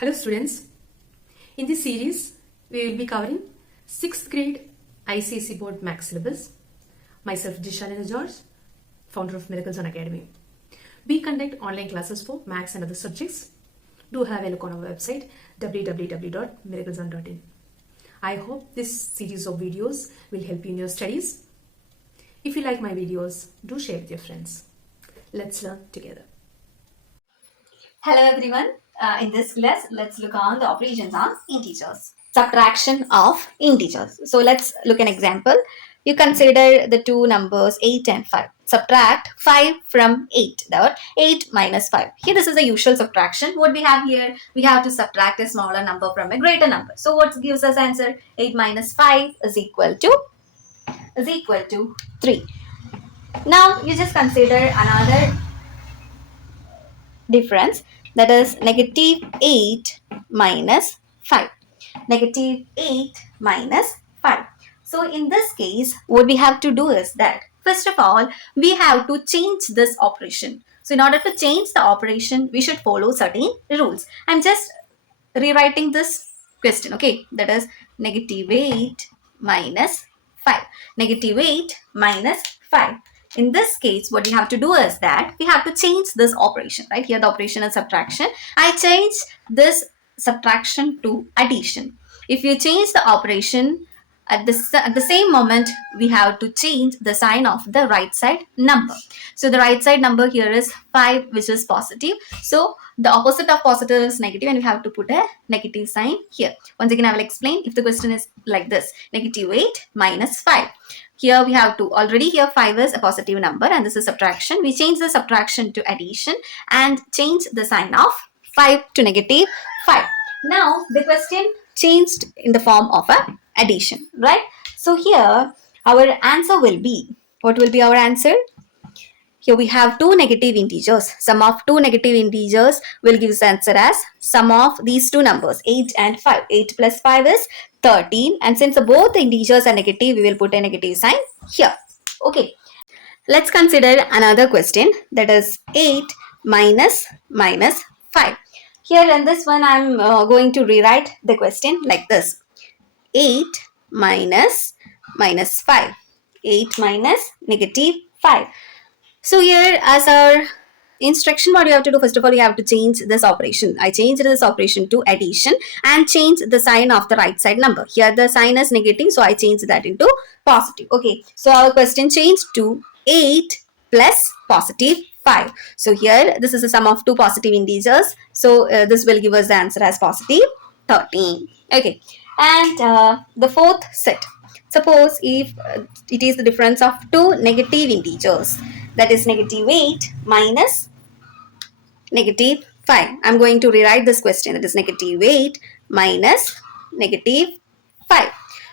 Hello students, in this series we will be covering 6th grade ICSE board max syllabus. Myself Jishalina George, founder of Miracles on Academy. We conduct online classes for max and other subjects. Do have a look on our website www.miracleson.in. I hope this series of videos will help you in your studies. If you like my videos, do share with your friends. Let's learn together. Hello everyone. In this class, let's look on the operations on integers. Subtraction of integers. So let's look an example. You consider the two numbers 8 and 5. Subtract 5 from 8. That 8 minus 5. Here this is the usual subtraction. What we have here, we have to subtract a smaller number from a greater number. So what gives us answer? 8 minus 5 is equal to 3. Now you just consider another difference, that is negative 8 minus 5. Negative 8 minus 5. So in this case, what we have to do is that, first of all, we have to change this operation. So in order to change the operation, we should follow certain rules. I'm just rewriting this question, okay? That is negative 8 minus 5. Negative 8 minus 5. In this case, what we have to do is that we have to change this operation, right? Here the operation is subtraction. I change this subtraction to addition. If you change the operation at the same moment, we have to change the sign of the right side number. So the right side number here is 5, which is positive. So the opposite of positive is negative, and we have to put a negative sign here. Once again, I will explain. If the question is like this, negative 8 minus 5. Here we have to, already here 5 is a positive number and this is subtraction. We change the subtraction to addition and change the sign of 5 to negative 5. Now the question changed in the form of a addition, right? So here our answer will be, what will be our answer? Here we have two negative integers. Sum of two negative integers will give us answer as sum of these two numbers, 8 and 5. 8 plus 5 is 13. And since both the integers are negative, we will put a negative sign here. Okay. Let's consider another question, that is 8 minus 5. Here in this one, I'm going to rewrite the question like this. 8 minus 5. 8 minus negative 5. So here, as our instruction, what you have to do, first of all, you have to change this operation. I changed this operation to addition and change the sign of the right side number. Here the sign is negative, so I changed that into positive. Okay, so our question changed to 8 plus positive 5. So here, this is the sum of two positive integers. So this will give us the answer as positive 13. Okay, and the fourth set. Suppose if it is the difference of two negative integers, that is negative 8 minus negative 5. I'm going to rewrite this question, that is negative 8 minus negative 5.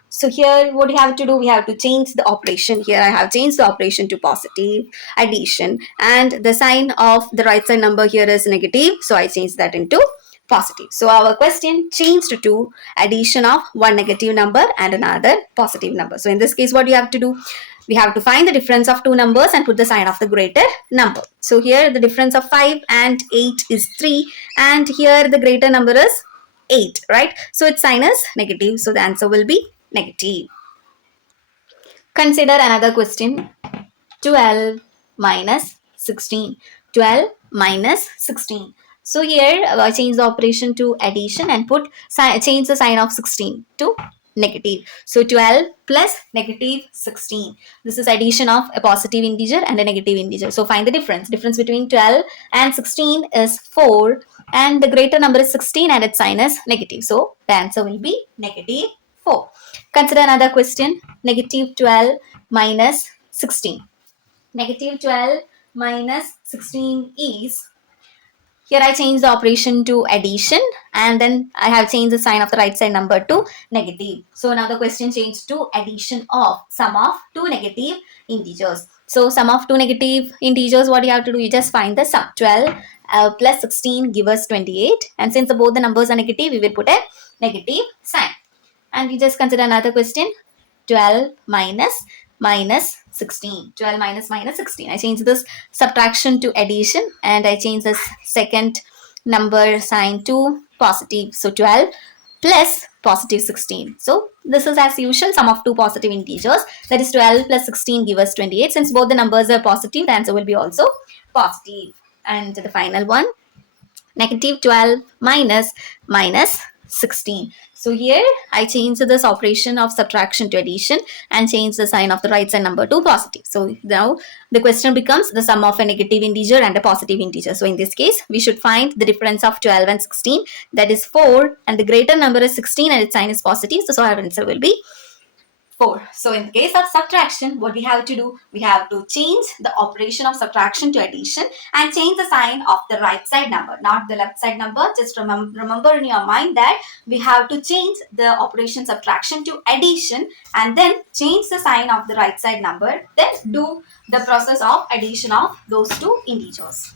So here what we have to do, we have to change the operation. Here I have changed the operation to positive, addition, and the sign of the right side number here is negative, so I changed that into positive. So our question changed to addition of one negative number and another positive number. So in this case, what you have to do, we have to find the difference of two numbers and put the sign of the greater number. So here the difference of 5 and 8 is 3, and here the greater number is 8, right? So its sign is negative, so the answer will be negative. Consider another question, 12 minus 16. 12 minus 16. So here I change the operation to addition and change the sign of 16 to negative. So 12 plus negative 16. This is addition of a positive integer and a negative integer. So find the difference. Difference between 12 and 16 is 4, and the greater number is 16 and its sign is negative. So the answer will be negative 4. Consider another question, negative 12 minus 16. Negative 12 minus 16 is, here I change the operation to addition and then I have changed the sign of the right side number to negative. So now the question changed to addition of sum of two negative integers. So sum of two negative integers, what you have to do, you just find the sum. 12 plus 16 give us 28, and since both the numbers are negative, we will put a negative sign. And we just consider another question, 12 minus 16. 12 minus 16. I change this subtraction to addition and I change this second number sign to positive. So 12 plus positive 16. So this is as usual sum of two positive integers, that is 12 plus 16 give us 28. Since both the numbers are positive, the answer will be also positive. And the final one, negative 12 minus 16. So here I change this operation of subtraction to addition and change the sign of the right side number to positive. So now the question becomes the sum of a negative integer and a positive integer. So in this case, we should find the difference of 12 and 16, that is 4, and the greater number is 16 and its sign is positive. So our answer will be 4. So in the case of subtraction, what we have to do, we have to change the operation of subtraction to addition and change the sign of the right side number, not the left side number. Just remember in your mind that we have to change the operation subtraction to addition and then change the sign of the right side number, then do the process of addition of those two integers.